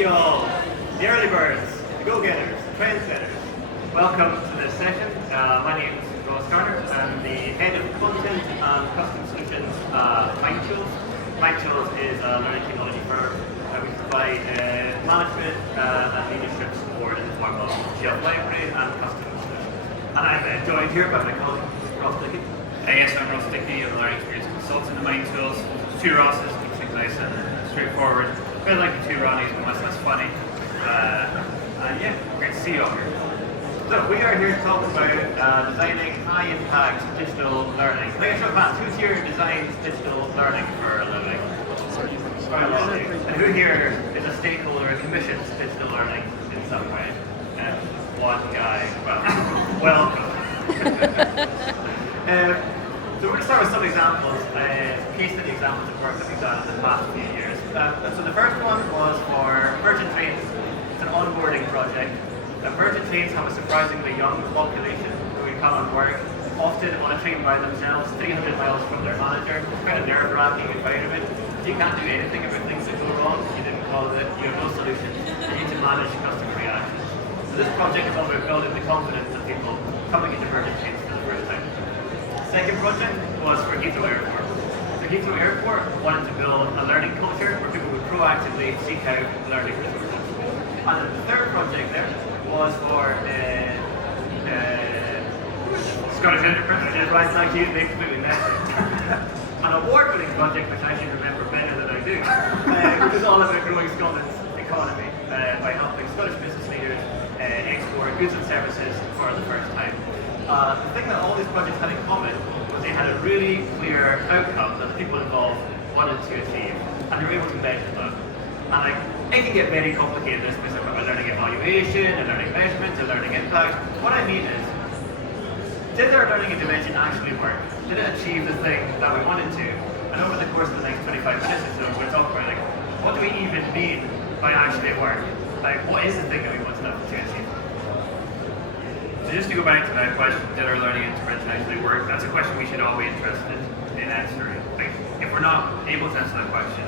Hey y'all, the early birds, the go-getters, the trendsetters. Welcome to this session. My name is Ross Garner. I'm the head of content and custom solutions at Mindtools. Mindtools is a learning technology firm. We provide management and leadership support in the form of shelf library and custom solutions. And I'm joined here by my colleague, Ross Dickey. Yes, I'm Ross Dickey, I'm a learning experience consultant at Mindtools. Two Rosses, keeps things nice and straightforward. A bit like the two Ronnies, but much less funny. And yeah, great to see you all here. So we are here to talk about designing high-impact digital learning. Like a show of hands, who's here designs digital learning for a living? Quite a lot of you. And who here is a stakeholder who commissions digital learning in some way? One guy. Well, welcome. So we're going to start with some examples, case study examples of work that we've done in the past few years. So the first one was for Virgin Trains. It's an onboarding project. Virgin Trains have a surprisingly young population who come on work, often on a train by themselves, 300 miles from their manager. It's quite a nerve-wracking environment. You can't do anything about things that go wrong. You didn't call it, you have no solution. You need to manage customer reactions. So this project is all about building the confidence of people coming into Virgin Trains for the first time. Second project was for Heathrow Airport. So Heathrow Airport wanted to build a learning culture where people would proactively seek out learning resources. And then the third project there was for Scottish Enterprise. right, thank you, they completely messed it. An award-winning project which I should remember better than I do, which is all about growing Scotland's economy by helping Scottish business leaders export goods and services for the first time. The thing that all these projects had in common was they had a really clear outcome that the people involved wanted to achieve, and they were able to measure that. And it can get very complicated, this because about learning evaluation, and learning measurement, and learning impact. What I mean is, did our learning intervention actually work? Did it achieve the thing that we wanted to? And over the course of the next 25 minutes or so, we're talking about what do we even mean by actually work? What is the thing that we want to achieve? So just to go back to that question, did our learning intervention actually work? That's a question we should all be interested in answering. Like, if we're not able to answer that question,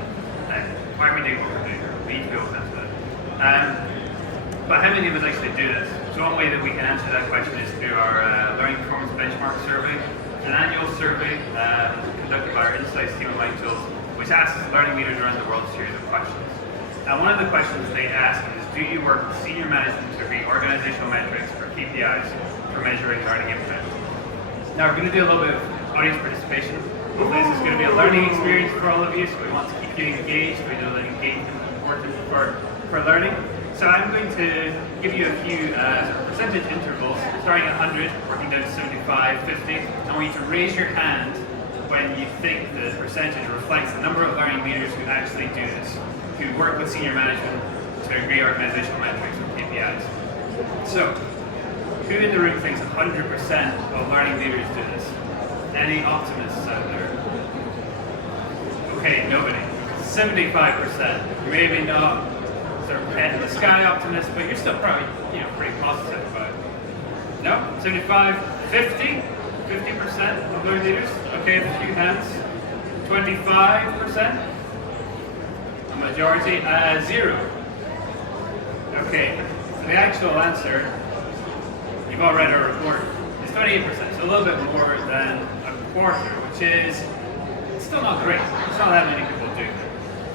then why are we doing what we're doing? We need to be able to answer that. But how many of us actually do this? So one way that we can answer that question is through our Learning Performance Benchmark Survey. It's an annual survey conducted by our Insights team at Mindtools, which asks learning leaders around the world a series of questions. And one of the questions they ask is, do you work with senior management to agree organizational metrics or KPIs for measuring learning impact? Now we're going to do a little bit of audience participation. Hopefully this is going to be a learning experience for all of you, so we want to keep you engaged. We know that engagement is important for learning. So I'm going to give you a few percentage intervals, starting at 100, working down to 75, 50. I want you to raise your hand when you think the percentage reflects the number of learning leaders who actually do this, who work with senior management to agree organizational metrics or KPIs. So, who in the room thinks 100% of learning leaders do this? Any optimists out there? Okay, nobody. 75%. Maybe not sort of head in the sky optimist, but you're still probably pretty positive about it. No? 75? 50? 50% of learning leaders? Okay, a few hands. 25%? A majority? 0. Okay, so the actual answer, you've all read our report, is 28%, so a little bit more than a quarter, which is still not great. It's not that many people do.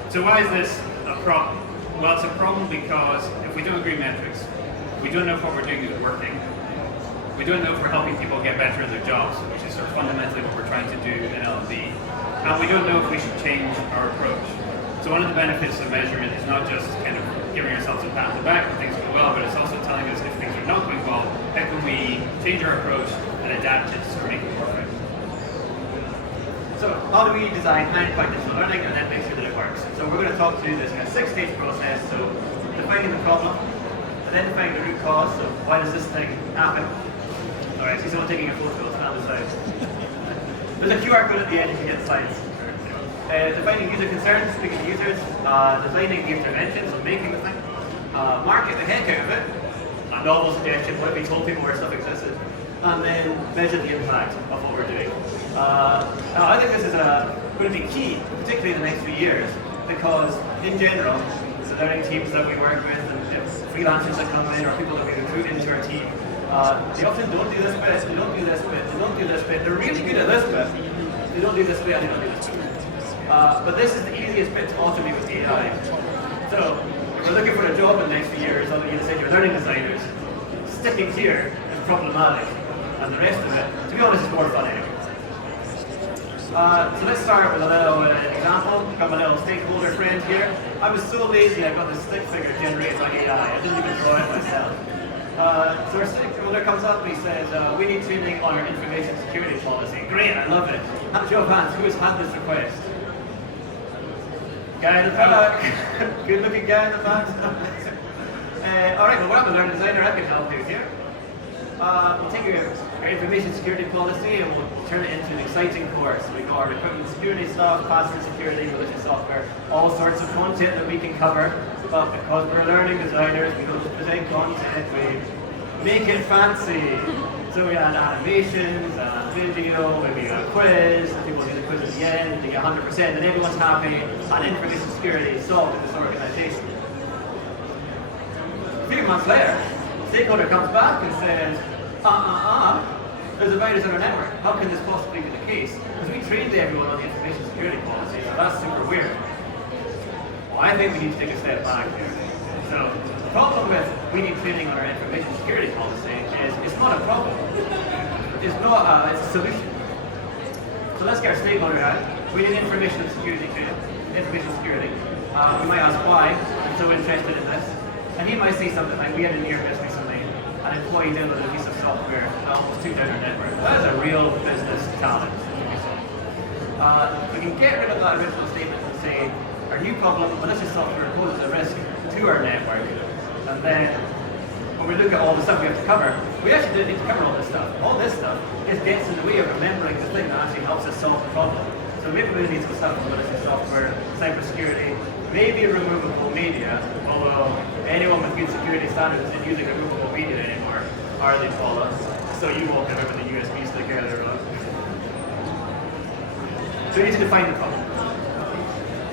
So why is this a problem? Well, it's a problem because if we don't agree metrics, we don't know if what we're doing is working. We don't know if we're helping people get better in their jobs, which is sort of fundamentally what we're trying to do in L&D. And we don't know if we should change our approach. So one of the benefits of measurement is not just kind of giving ourselves a pat on the back when things go well, but it's also telling us if things are not going well, how can we change our approach and adapt it to sort of make it more effective. So how do we design high-impact digital learning and then make sure that it works? So we're going to talk through this kind of 6-stage process. So defining the problem, identifying the root cause, so why does this thing happen? Alright, see someone taking a photo, stand aside. There's a QR code at the end, you can get slides. Defining user concerns, speaking to users, designing the intervention, so making the thing, market the heck out of it, a novel suggestion, what if we told people where stuff existed, and then measure the impact of what we're doing. Now I think this is going to be key, particularly in the next few years, because in general, the learning teams that we work with, and freelancers that come in, or people that we recruit into our team, they often don't do this bit, they don't do this bit, they don't do this bit. They're really good at this bit. They don't do this bit, they don't do this bit. But this is the easiest bit to automate with AI. So, if we're looking for a job in the next few years, other than say you're learning designers, sticking here is problematic. And the rest of it, to be honest, is more fun anyway. So let's start with a little example. I've got my little stakeholder friend here. I was so lazy I got this stick figure generated by AI. I didn't even draw it myself. So our stakeholder comes up and he says, we need training on our information security policy. Great, I love it. Show of hands, who has had this request? Guy in the back. Good looking guy in the back. Alright, well, I'm a learning designer, I can help you here. We'll take your information security policy and we'll turn it into an exciting course. We've got our equipment security stuff, password security, religious software, all sorts of content that we can cover. But because we're learning designers, we don't just present content, we make it fancy. So we add animations, video, maybe a quiz, and people do the quiz at the end, and they get 100%, and everyone's happy, and information security is solved in this organization. A few months later, the stakeholder comes back and says, there's a virus in our network. How can this possibly be the case? Because we trained everyone on the information security policy, so that's super weird. Well, I think we need to take a step back here. So, the problem with we need training on our information security policy is it's not a problem. It's a solution. So let's get our stakeholder out. We need information security training. Information security. We might ask why I'm so interested in this. And he might say something like, we had a near miss recently, an employee downloaded a piece of software that almost took down our network. That is a real business challenge. We can get rid of that original statement and say, our new problem, malicious software poses a risk to our network. And then, when we look at all the stuff we have to cover, we actually don't need to cover all this stuff. All this stuff gets in the way of remembering the thing that actually helps us solve the problem. So maybe we need some stuff on malicious software, cybersecurity, maybe removable media, although anyone with good security standards isn't using removable media anymore, are they, Paula? So you won't remember the USB stick earlier on. So we need to define the problem.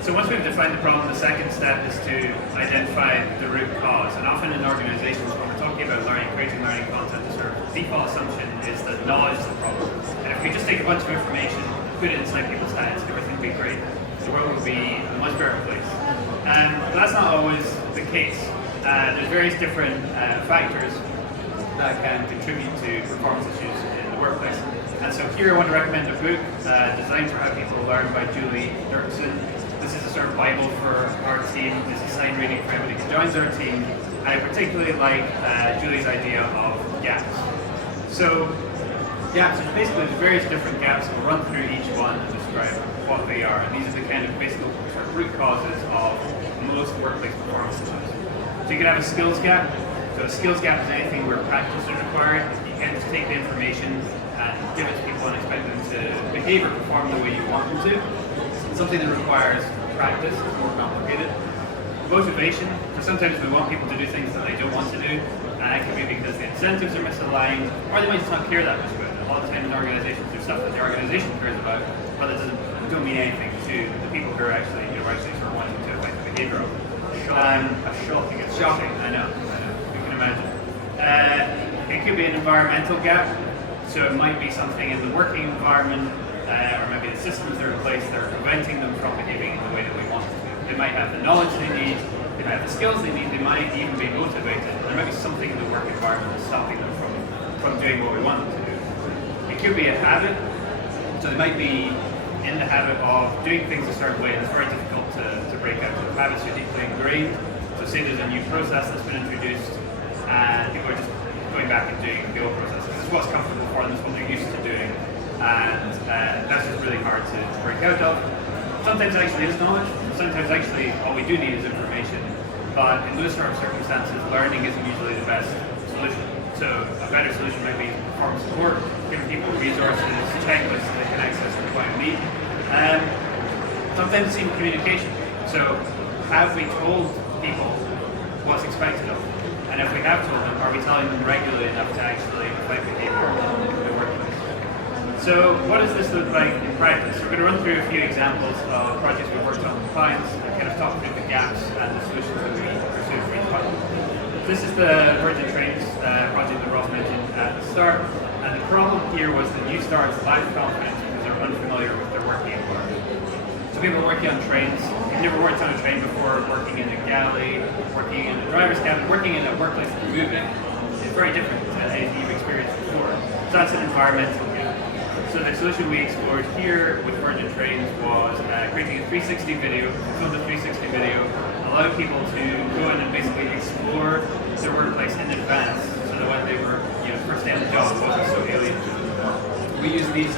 So once we've defined the problem, the second step is to identify the root cause. And often in organizations, when we're talking about creating learning content, the sort of default assumption is that knowledge is the problem. And if we just take a bunch of information, put it inside people's heads, everything will be great. The world will be a much better place. But that's not always the case. There's various different factors that can contribute to performance issues in the workplace. And so here I want to recommend a book, Design for How People Learn by Julie Dirksen. This is a sort of Bible for our team. It's a sign reading for everybody who joins our team. I particularly like Julie's idea of gaps. So gaps, there's basically various different gaps. We'll run through each one and describe what they are. And these are the kind of basic sort of root causes of most workplace performance issues. So you can have a skills gap. So a skills gap is anything where practice is required. You can't just take the information and give it to people and expect them to behave or perform the way you want them to. Something that requires practice is more complicated. Motivation, so sometimes we want people to do things that they don't want to do, and that can be because the incentives are misaligned, or they might just not care that much about it. A lot of times in organizations, there's stuff that the organization cares about, but it don't mean anything to the people who are actually, sort of wanting to affect the behavior of it. It's shocking, I know, you can imagine. It could be an environmental gap, so it might be something in the working environment, or maybe the systems that are in place that are preventing them from behaving in the way that we want them to. They might have the knowledge they need, they might have the skills they need, they might even be motivated. There might be something in the work environment that's stopping them from doing what we want them to do. It could be a habit, so they might be in the habit of doing things a certain way, and it's very difficult to break out. So habits are deeply ingrained. So say there's a new process that's been introduced, and people are just going back and doing the old process. This is what's comfortable for them, it's what they're used to doing. And that's just really hard to break out of. Sometimes actually it's knowledge, sometimes actually all we do need is information. But in those sort of circumstances, learning isn't usually the best solution. So a better solution might be performance support, giving people resources, checklists that they can access the point of need. Sometimes it's even communication. So have we told people what's expected of them? And if we have told them, are we telling them regularly enough to actually affect behavior in the workplace? So what does this look like in practice? We're going to run through a few examples of projects we've worked on with clients and kind of talk through the gaps and the solutions that we pursue for each client. This is the Virgin Trains project that Ross mentioned at the start, and the problem here was that new starts lack confidence because they're unfamiliar with their working environment. So people working on trains, you've never worked on a train before, working in a galley, working in a driver's cabin, working in a workplace that's moving, it's very different to anything you've experienced before. So that's an environmental gap. So the solution we explored here with Virgin Trains was creating a 360 video, film the 360 video, allow people to go in and basically explore their workplace in advance, so that when they were first day on the job, it wasn't so alien to them. We use these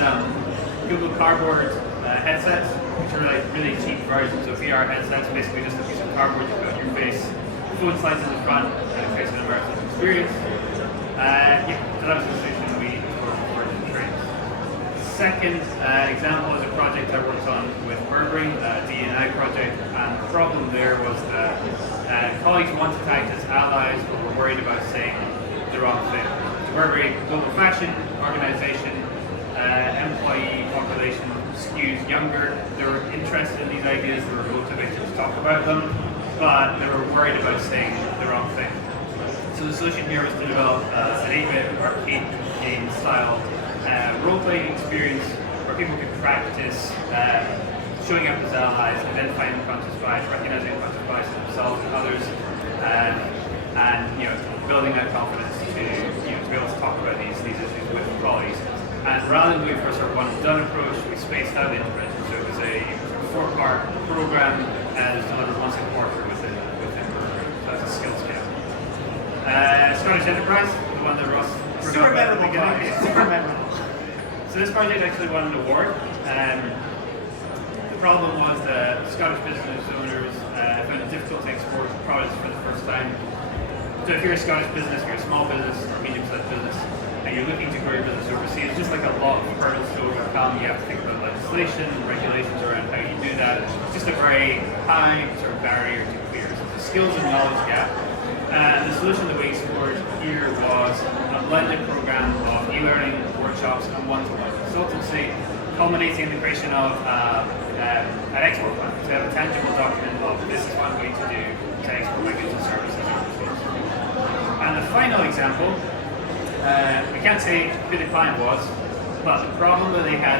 Google Cardboard headsets, which are like really cheap versions of VR headsets, basically just a piece of cardboard you put on your face, phone slides in the front, and it creates an immersive experience. So that was the solution we explored with Virgin Trains. Second example is a project I worked on with Burberry, a D&I project, and the problem there was that colleagues wanted to act as allies but were worried about saying the wrong thing. Burberry, global fashion organization, employee population skews younger. They were interested in these ideas, they were motivated to talk about them, but they were worried about saying the wrong thing. So the solution here was to develop an 8-bit arcade game style role-playing experience where people could practice showing up as allies, identifying unconscious bias, recognizing unconscious bias in themselves and others, and building that confidence to be able to talk about these issues with colleagues. And rather than doing for a sort of one-and-done approach, we spaced out the intervention. So it was a 4-part program that is delivered once a quarter within Burberry. So that's a skills gap. Scottish Enterprise, the one that Ross Super memorable project. Super memorable. So this project actually won an award. The problem was that Scottish business owners found it difficult to export products for the first time. So if you're a Scottish business, you're a small business or medium-sized business, and you're looking to grow your business overseas, it's just like a lot of hurdles to overcome. You have to think about legislation and regulations around how you do that. It's just a very high sort of barrier to clear. So it's a skills and knowledge gap. And the solution that we explored here was a blended program of e-learning, workshops, and one-to-one consultancy, culminating in the creation of an export plan. So we have a tangible document of this is what we need to do to export my goods and services overseas. And the final example, we can't say who the client was, but the problem that they had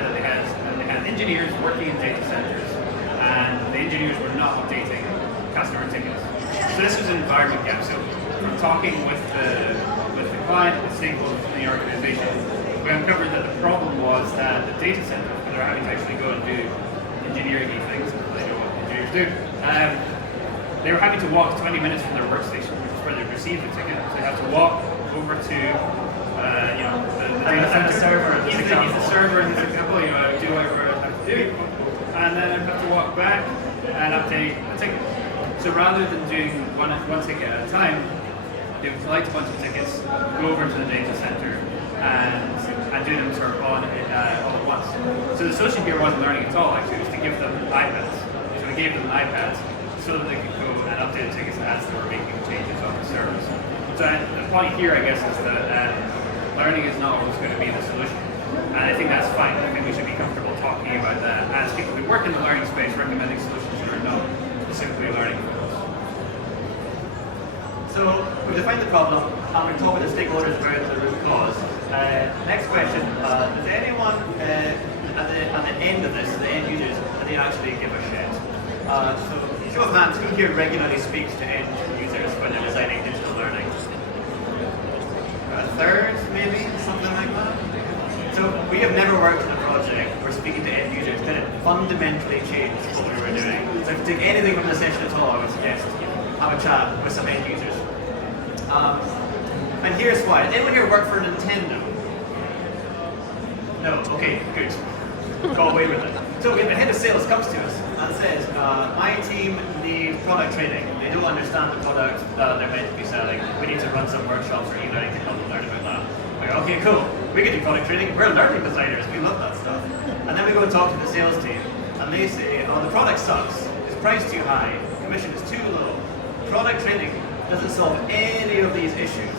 engineers working in data centers, and the engineers were not updating customer tickets. So this was an environment gap. So from talking with the client, the stakeholders in the organization, we uncovered that the problem was that the data center, because they're having to actually go and do engineering things, they know what engineers do, they were having to walk 20 minutes from their workstation, which is where they received the ticket. So they had to walk over to the data center server. Use the server in this example, do whatever I have to do, and then I have to walk back and update the ticket. So rather than doing one ticket at a time, they would collect a bunch of tickets, go over to the data center, and do them sort of all at once. So the solution here wasn't learning at all, actually, it was to give them iPads. So we gave them iPads so that they could go and update the tickets as they were making changes on the service. So the point here, I guess, is that learning is not always going to be the solution. And I think that's fine. I think we should be comfortable talking about that as people who work in the learning space, recommending solutions that are not specifically learning for us. So we've defined the problem, and we've talked with the stakeholders about the root cause. Next question, does anyone at the end of this, the end users, do they actually give a shit? So show of hands, who here regularly speaks to end users when they're designing digital learning? A third, maybe, something like that? So we have never worked on a project where speaking to end users didn't fundamentally change what we were doing. So if you take anything from the session at all, I would suggest have a chat with some end users. And here's why. Did anyone here work for Nintendo? No? Okay, good. Got away with it. So the head of sales comes to us and says, my team need product training. They don't understand the product that they're meant to be selling. We need to run some workshops or e-learning to help them learn about that. We're like, okay, cool. We can do product training. We're learning designers. We love that stuff. And then we go and talk to the sales team, and they say, oh, the product sucks. It's priced too high. Commission is too low. Product training doesn't solve any of these issues.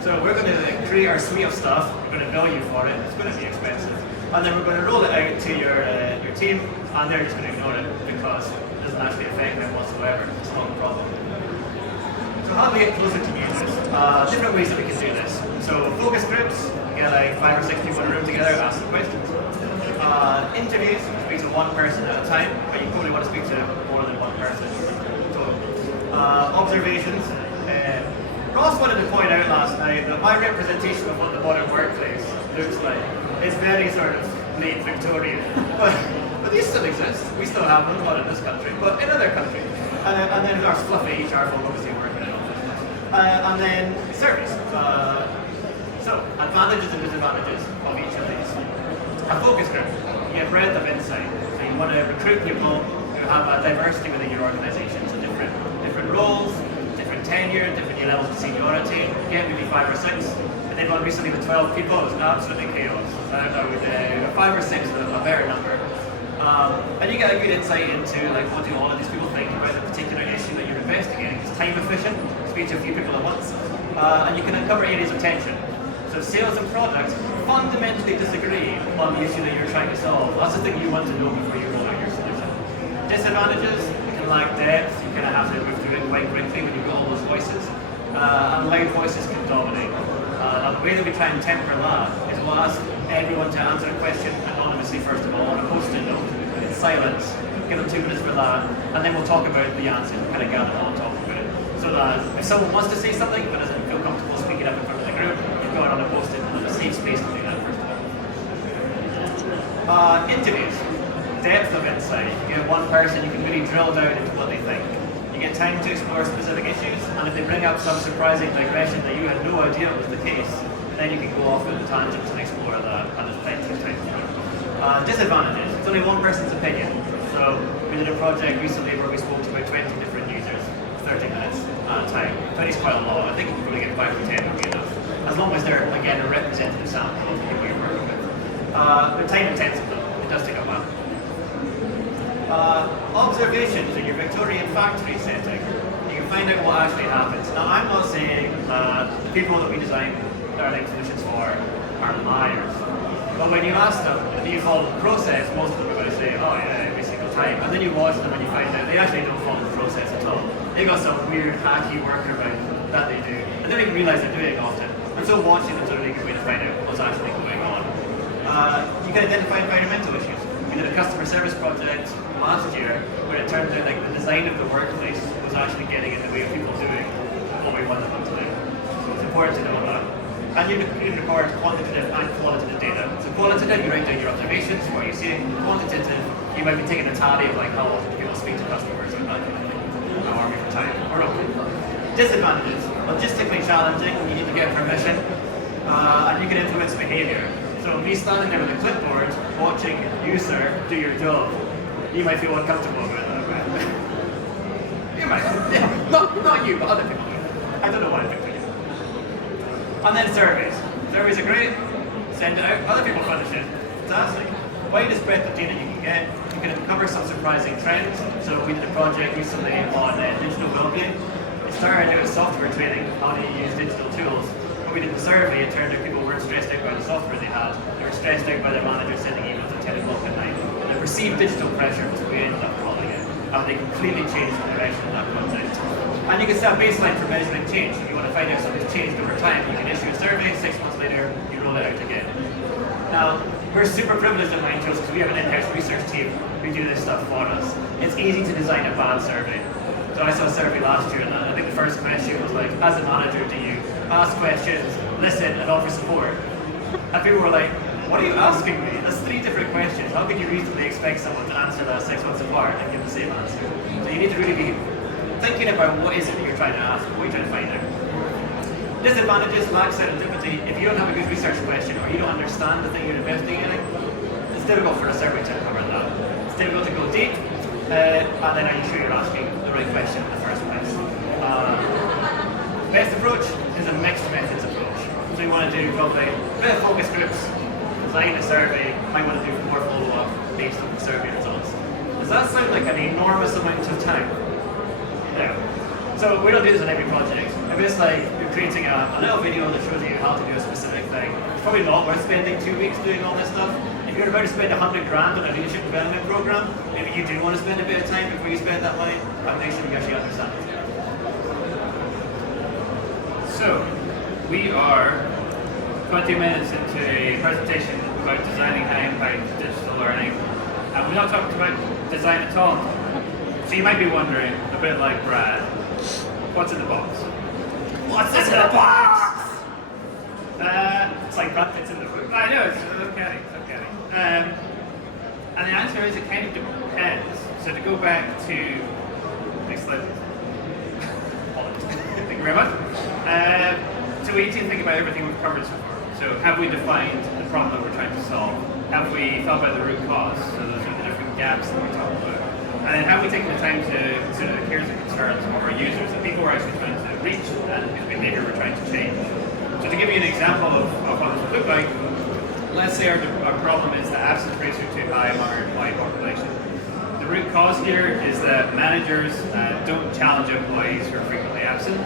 So we're going to create our suite of stuff. We're going to bill you for it. It's going to be expensive. And then we're going to roll it out to your team, and they're just going to ignore it because it doesn't actually affect them whatsoever. It's not a problem. So how do we get closer to users? Different ways that we can do this. So focus groups, you get like 5 or 6 people in a room together, ask some questions. Interviews, speak to one person at a time, but you probably want to speak to more than one person total. Observations. Ross wanted to point out last night that my representation of what the modern workplace looks like is very sort of late Victorian. But these still exist. We still have them, not in this country, but in other countries. And then our fluffy HR folk obviously working in all this. And then surveys. So, advantages and disadvantages of each of these. A focus group. You get breadth of insight. So you want to recruit people who have a diversity within your organisation. So different roles, different tenure, different levels of seniority. You get maybe 5 or 6. I did one recently with 12 people. It was absolutely chaos. I would 5 or 6 is a better number. And you get a good insight into like what do all of these people think about the particular issue that you're investigating. It's time efficient, speak to a few people at once, and you can uncover areas of tension. So sales and products fundamentally disagree on the issue that you're trying to solve. That's the thing you want to know before you roll out your solution. Disadvantages, you can lack depth, you kind of have to move through it quite quickly when you've got all those voices, and loud voices can dominate. And the way that we try and temper that is we'll ask everyone to answer a question anonymously first of all on a post-it note in silence, give them 2 minutes for that, and then we'll talk about the answer and kind of gather on top of it. So that if someone wants to say something but doesn't feel comfortable speaking up in front of the group, you've got it on a post-it and a safe space to do that first of all. Interviews. Depth of insight. You get one person, you can really drill down into what they think. You get time to explore specific issues, and if they bring up some surprising digression that you had no idea was the case, then you can go off on tangents and explore that, and there's plenty of time for it. Disadvantages. It's only one person's opinion. So we did a project recently where we spoke to about 20 different users, 30 minutes at a time. 20 is quite a lot. I think you can probably get 5 or 10 would be enough. As long as they're, again, a representative sample of the people you're working with. They're time intensive though. It does take a while. Observations in your Victorian factory setting. You can find out what actually happens. Now, I'm not saying the people that we design learning solutions for are liars. But when you ask them, do you follow the process, most of them are going to say, oh yeah, every single time. And then you watch them and you find out they actually don't follow the process at all. They got some weird, hacky workaround that they do. And they don't even realize they're doing it often. And so watching them is a really good way to find out what's actually going on. You can identify environmental issues. We did a customer service project last year where it turned out like the design of the workplace was actually getting in the way of people doing what we wanted them to do. So it's important to know that. And you can record quantitative and qualitative data. So qualitative, you write down your observations, what you see. Quantitative, you might be taking a tally of like how often people speak to customers or that kind of thing. How are we for time? Or not. Disadvantages. Logistically challenging, you need to get permission. And you can influence behavior. So me standing there with a clipboard, watching you, sir, do your job, you might feel uncomfortable about that, right? You might. Yeah. Not you, but other people. I don't know what I think. And then surveys. Surveys are great. Send it out. Other people finish it. Fantastic. Widest breadth of data you can get. You can uncover some surprising trends. So we did a project recently on digital well-being. It started out as software training, how do you use digital tools. When we did the survey, it turned out people weren't stressed out by the software they had. They were stressed out by their manager sending emails at 10 o'clock at night. And the perceived digital pressure was what we ended up calling it. And they completely changed the direction of that project. And you can set a baseline for measuring change. If you want to find out something's changed over time, you can issue a survey, 6 months later, you roll it out again. Now, we're super privileged at Mindtools because we have an in-house research team who do this stuff for us. It's easy to design a bad survey. So I saw a survey last year, and I think the first question was like, as a manager, do you ask questions, listen, and offer support? And people were like, what are you asking me? That's 3 different questions. How can you reasonably expect someone to answer that 6 months apart and give the same answer? So you need to really be thinking about what is it that you're trying to ask, what you're trying to find out. Disadvantages, lack serendipity. If you don't have a good research question or you don't understand the thing you're investigating, it's difficult for a survey to cover that. It's difficult to go deep, and then are you sure you're asking the right question in the first place? Best approach is a mixed methods approach. So you want to do probably a bit of focus groups, design a survey, might want to do more follow-up based on the survey results. Does that sound like an enormous amount of time? No. So we don't do this on every project. If it's like you're creating a little video that shows you how to do a specific thing, it's probably not worth spending 2 weeks doing all this stuff. If you're about to spend 100 grand on a leadership development program, maybe you do want to spend a bit of time before you spend that money, but make sure you actually understand it. So, we are 20 minutes into a presentation about designing high impact digital learning, and we're not talking about design at all. So you might be wondering, a bit like Brad, what's in the box? What's in the box? It's like Brad Pitt's in the book. I know, it's uncanny, it's uncanny. And the answer is it kind of depends. So to go back to, next slide. Thank you very much. So we need to think about everything we've covered so far. So have we defined the problem that we're trying to solve? Have we thought about the root cause? So those are the different gaps that we're talking about. And then have we taken the time to consider the cares and concerns of our users, the people we're actually trying to reach, and whose behavior we're trying to change? So to give you an example of what this would look like, let's say our problem is that absence rates are too high among our employee population. The root cause here is that managers don't challenge employees who are frequently absent.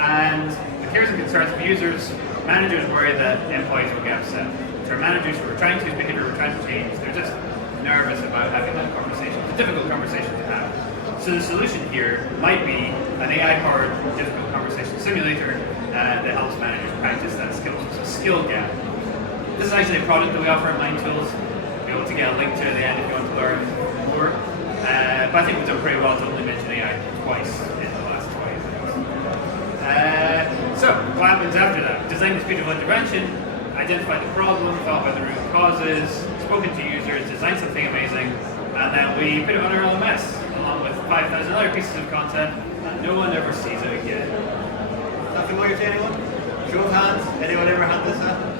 And the cares and concerns of users, managers worry that employees will get upset. So our managers who are trying to use behavior we're trying to change, they're just nervous about having that conversation. It's a difficult conversation to have. So the solution here might be an AI-powered difficult conversation simulator that helps managers practice that skill. So skill gap. This is actually a product that we offer at MindTools. You'll be able to get a link to it at the end if you want to learn more. But I think we've done pretty well to only mention AI twice in the last 20 minutes. So what happens after that? Design this beautiful intervention, identify the problem, thought about the root causes, spoken to users, design something amazing, and then we put it on our LMS along with 5,000 other pieces of content and no one ever sees it again. Is that familiar to anyone? Show of hands, anyone ever had this happen?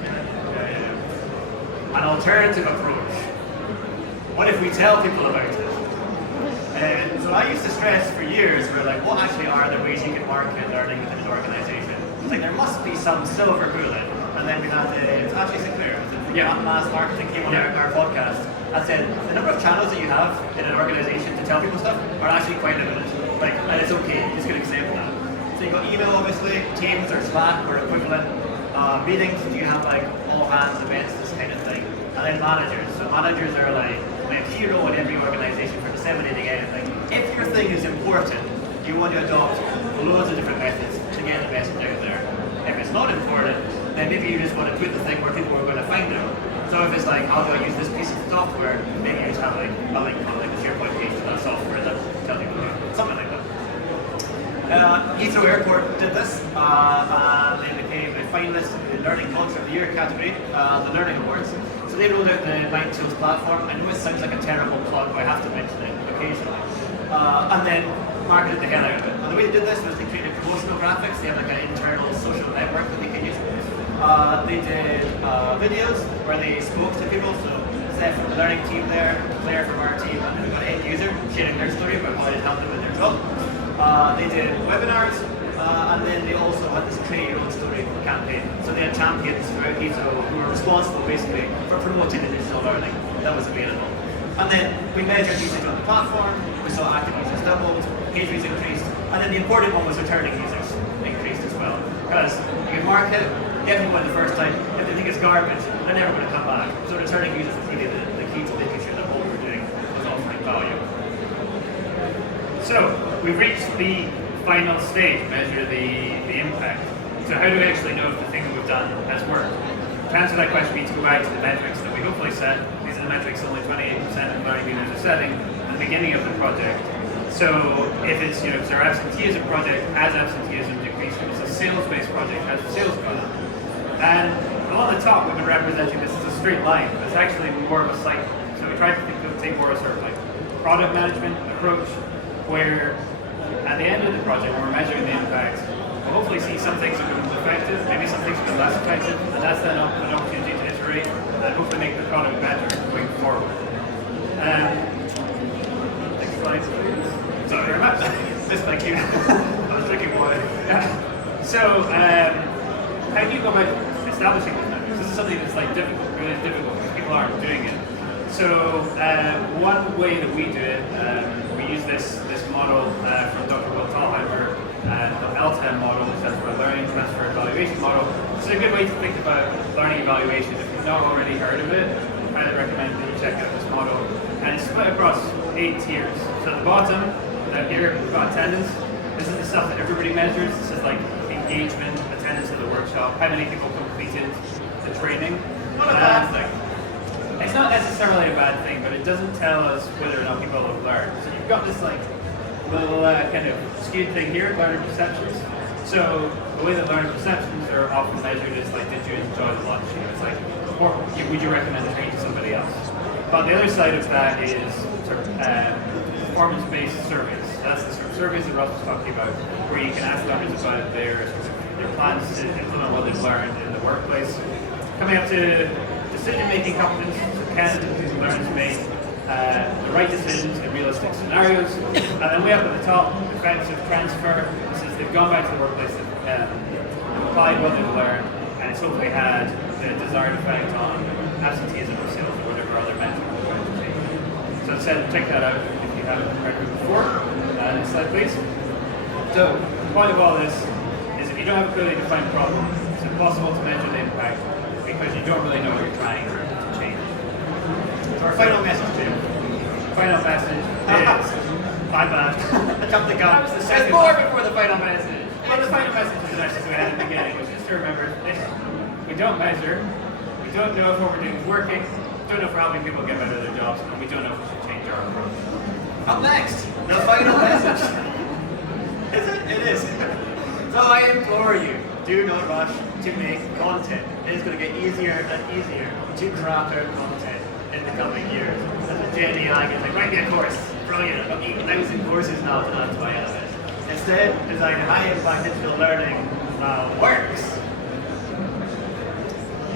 An alternative approach. What if we tell people about it? So I used to stress for years, we're like, what actually are the ways you can market learning within an organization? It's like there must be some silver bullet. And then we had it's actually Sinclair, Mass Marketing came on our podcast and said the number of channels that you have in an organization to tell people stuff are actually quite limited. Like, and it's okay, just going to example that. So you've got email obviously, Teams or Slack or equivalent. Meetings, do you have like all hands events, this kind of thing. And then managers. So managers are like a hero in every organization for disseminating anything. If your thing is important, you want to adopt loads of different methods to get the message out there. If it's not important, then maybe you just want to put the thing where people are going to find it. So if it's like, how do I use this piece of software, maybe you just have like a link on like a SharePoint page to that software that tells you what to do. Something like that. Heathrow Airport did this, and they became a finalist in the Learning Culture of the Year category, the Learning Awards. So they rolled out the MindTools platform. I know it sounds like a terrible plug, but I have to mention it occasionally. And then marketed the hell out of it. And the way they did this was they created promotional graphics. They have like an internal social network that they can use. They did videos where they spoke to people. So Seth from the learning team there, Claire from our team, and then we got an end user sharing their story about how it helped them in their job. They did webinars, and then they also had this Create Your Own Story campaign. So they had champions throughout Heathrow who were responsible basically for promoting the digital learning that was available. And then we measured usage on the platform, we saw active users doubled, page views increased, and then the important one was returning users increased as well. Because you can market, get people in the first time, if they think it's garbage, they're never going to come back. So returning users is really the key to making sure that what we're doing was offering value. So, we've reached the final stage, measure the impact. So how do we actually know if the thing that we've done has worked? To answer that question, we need to go back to the metrics that we hopefully set. These are the metrics only 28% of learning leaders are setting at the beginning of the project. So if it's, if it's our absenteeism project, has absenteeism decreased? If it's a sales-based project, has the sales gone up? And along the top, we've been representing this as a straight line, but it's actually more of a cycle. So we tried to take more of a sort of like product management approach, where at the end of the project, when we're measuring the impact, we'll hopefully see some things have been effective, maybe some things have been less effective, and that's then an opportunity to iterate and hopefully make the product better going forward. Next slide, please. Thank you very much. Thank you. I was drinking water. So, how do you go about establishing these metrics? This is something that's like difficult, really difficult, because people aren't doing it. So, one way that we do it, we use this model from Dr. Will Thalheimer, the LTEM model, which stands for Learning Transfer Evaluation Model. It's a good way to think about learning evaluation. If you've not already heard of it, how highly recommend that you check out this model. And it's split across 8 tiers. So at the bottom, down here, we've got attendance. This is the stuff that everybody measures. This is like engagement, attendance at the workshop, how many people completed the training. Not a bad thing. It's not necessarily a bad thing, but it doesn't tell us whether or not people have learned. So you've got this like little kind of skewed thing here, learner perceptions. So the way that learner perceptions are often measured is like, did you enjoy the lunch? You know, it's like, or would you recommend the training to somebody else? But the other side of that is sort of performance-based surveys. That's the sort of surveys that Ross was talking about, where you can ask learners about their plans to implement what they've learned in the workplace. Coming up to decision-making competence, so can learners make the right decisions in realistic scenarios? And then way up at the top, effective transfer. This is they've gone back to the workplace, they've applied what they've learned, and it's hopefully had the desired effect on absenteeism or sales or whatever other metric we're trying to take. So instead, check that out if you haven't heard of it before. Next slide, please. So the point of all this is if you don't have a clearly defined problem, it's impossible to measure the impact because you don't really know what you're trying to change. So our final message, Jim. Final message is, My bad. I jumped the gun. There's more before the final message. well, the final message is actually we had at the beginning, which is to remember this. We don't measure, we don't know if what we're doing is working, don't know if we're helping people get better at their jobs, and we don't know if we should change our approach. Up next, the final message. Is it? It is. So I implore you, do not rush to make content. It is going to get easier and easier to craft our content in the coming years. As a Gen AI gets like, write me a course. Brilliant. I've got 8,000 courses now to add to my LMS. Instead, design high impact digital learning works.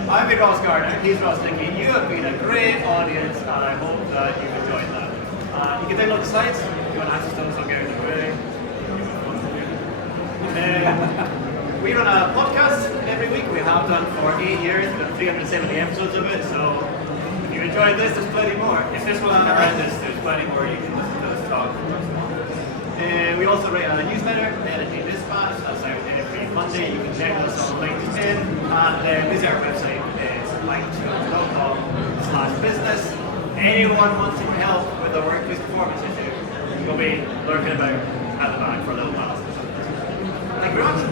I've been Ross Gardner, he's Ross Dickey. You have been a great audience, and I hope that you've enjoyed that. You can download the slides if you want access to them, so I'll get it away. We run a podcast every week. We have done for 8 years. We've done 370 episodes of it, so if you enjoyed this, there's plenty more. If this wasn't horrendous, there's plenty more you can listen to us talk. We also write a newsletter, the Energy Dispatch. That's out every Monday. You can check us on LinkedIn and visit our website. It's linkedin.com/business. Anyone wants some help with the workplace performance issue, we'll be lurking about at the back for a little while. Thank you very much.